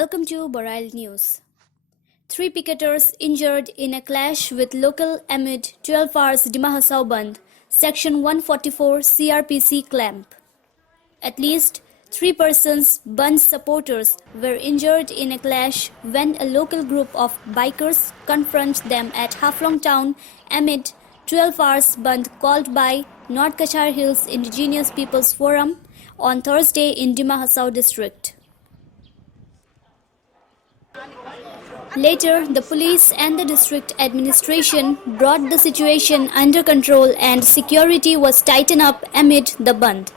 Welcome to Boral News. 3 picketers injured in a clash with local amid 12 hours Dima Hasao bandh, Section 144 Cr.P.C clamp. At least 3 persons, bandh supporters, were injured in a clash when a local group of bikers confronted them at Haflong town amid 12 hours bandh called by North Kachar Hills Indigenous Peoples Forum on Thursday in Dima Hasao district. Later, the police and the district administration brought the situation under control and security was tightened up amid the bandh.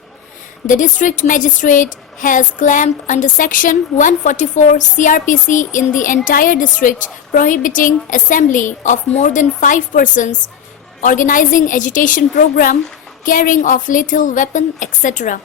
The district magistrate has clamped under Section 144 Cr.P.C in the entire district, prohibiting assembly of more than 5 persons, organizing agitation program, carrying of lethal weapon, etc.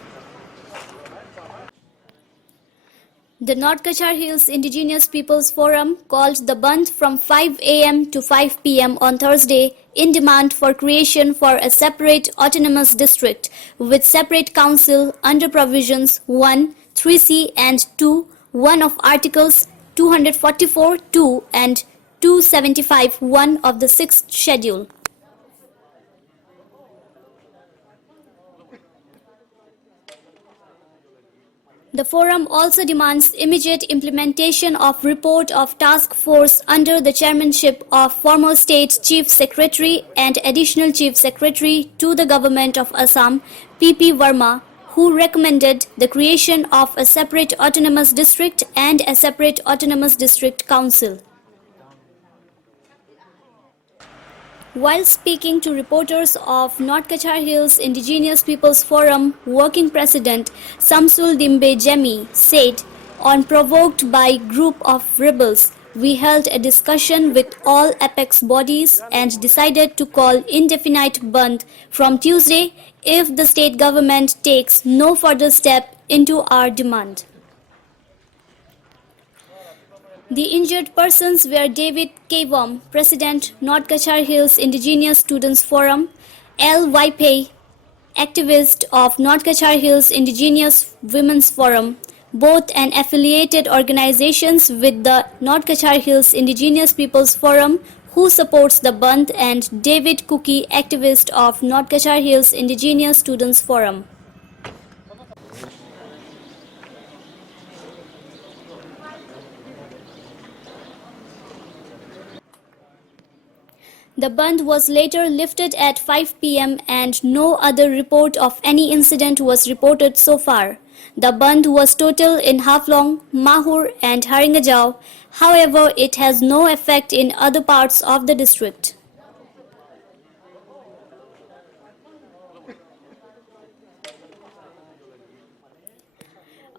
The North Kachar Hills Indigenous Peoples Forum called the bandh from 5 a.m. to 5 p.m. on Thursday in demand for creation for a separate autonomous district with separate council under provisions 1, 3C and 2, 1 of Articles 244(2) and 275(1) of the 6th schedule. The forum also demands immediate implementation of report of task force under the chairmanship of former State Chief Secretary and Additional Chief Secretary to the Government of Assam, P.P. Verma, who recommended the creation of a separate autonomous district and a separate autonomous district council. While speaking to reporters of North Kachar Hills Indigenous Peoples Forum Working President Samsul Dimbe Jemi said, unprovoked by group of rebels, we held a discussion with all apex bodies and decided to call indefinite bandh from Tuesday if the state government takes no further step into our demand. The injured persons were David Kavam, President, North Kachar Hills Indigenous Students Forum, L. Waipei, activist of North Kachar Hills Indigenous Women's Forum, both an affiliated organizations with the North Kachar Hills Indigenous Peoples Forum, who supports the bandh, and David Cookie, activist of North Kachar Hills Indigenous Students Forum. The bandh was later lifted at 5 p.m. and no other report of any incident was reported so far. The bandh was total in Haflong, Mahur and Haringajau. However, it has no effect in other parts of the district.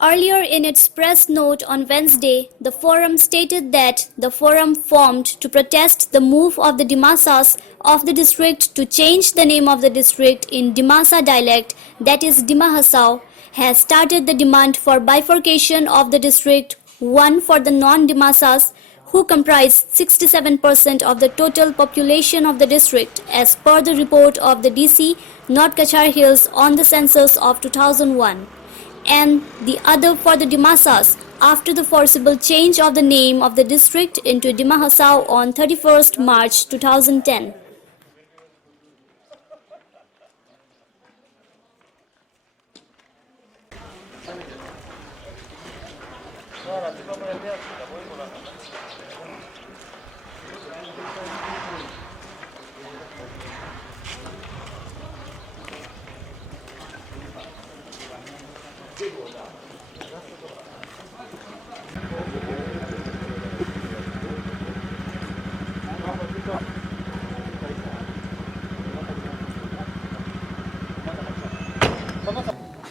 Earlier in its press note on Wednesday, the forum stated that the forum formed to protest the move of the Dimasas of the district to change the name of the district in Dimasa dialect, that is Dima Hasao, has started the demand for bifurcation of the district, one for the non-Dimasas, who comprise 67% of the total population of the district as per the report of the DC North Kachar Hills on the census of 2001. And the other for the Dimasas after the forcible change of the name of the district into Dima Hasao on 31st March 2010.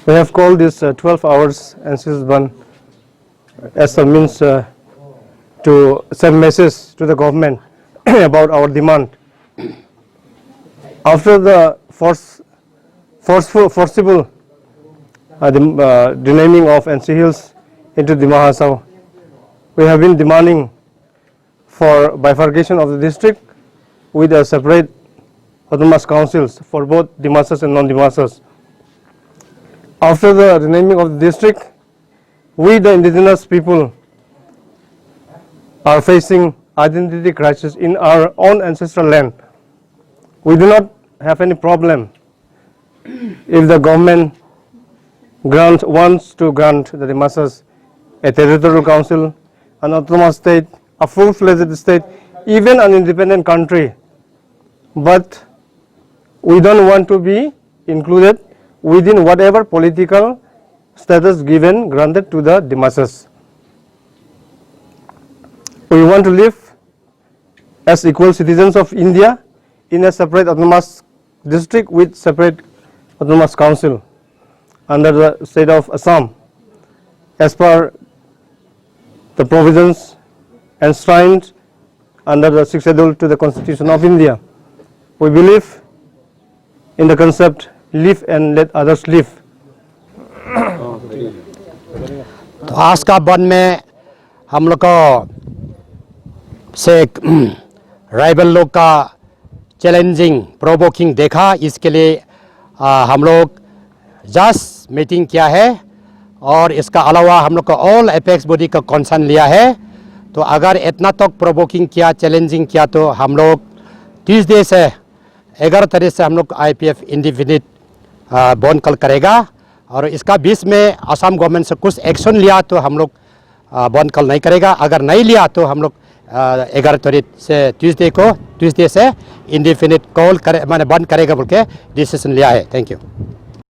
We have called this 12 hours NCS bandh as a means to send message to the government about our demand. After the forcible renaming of NC Hills into Dima Hasao, we have been demanding for bifurcation of the district with a separate autonomous councils for both Dimasas and non-Dimasas. After the renaming of the district, we the indigenous people are facing identity crisis in our own ancestral land. We do not have any problem if the government wants to grant the Dimasas a territorial council, an autonomous state, a full-fledged state, even an independent country. But we don't want to be included within whatever political status granted to the Dimasas. We want to live as equal citizens of India in a separate autonomous district with separate autonomous council under the state of Assam, as per the provisions enshrined under the 6th schedule to the Constitution of India. We believe in the concept live and let others live. तो आज का बंद में हम लोग को से rival लोग का चैलेंजिंग प्रोवोकिंग देखा, इसके लिए हम लोग जस्ट मीटिंग किया है और इसका अलावा हम लोग को ऑल एपेक्स बॉडी का कंसर्न लिया है। तो अगर इतना तक प्रोवोकिंग किया, चैलेंजिंग किया, तो हम लोग 30 दिन से 11 तारीख से हम लोग IPF इंडिफिनिट बंद कल करेगा और इसका बीच में असम गवर्नमेंट से कुछ एक्शन लिया तो हम लोग बंद कल नहीं करेगा। अगर नहीं लिया तो हम लोग 11 तारीख से ट्यूसडे से इंडिफिनिट कॉल करे, माने बंद करेगा बोल के डिसीजन लिया है। Thank you.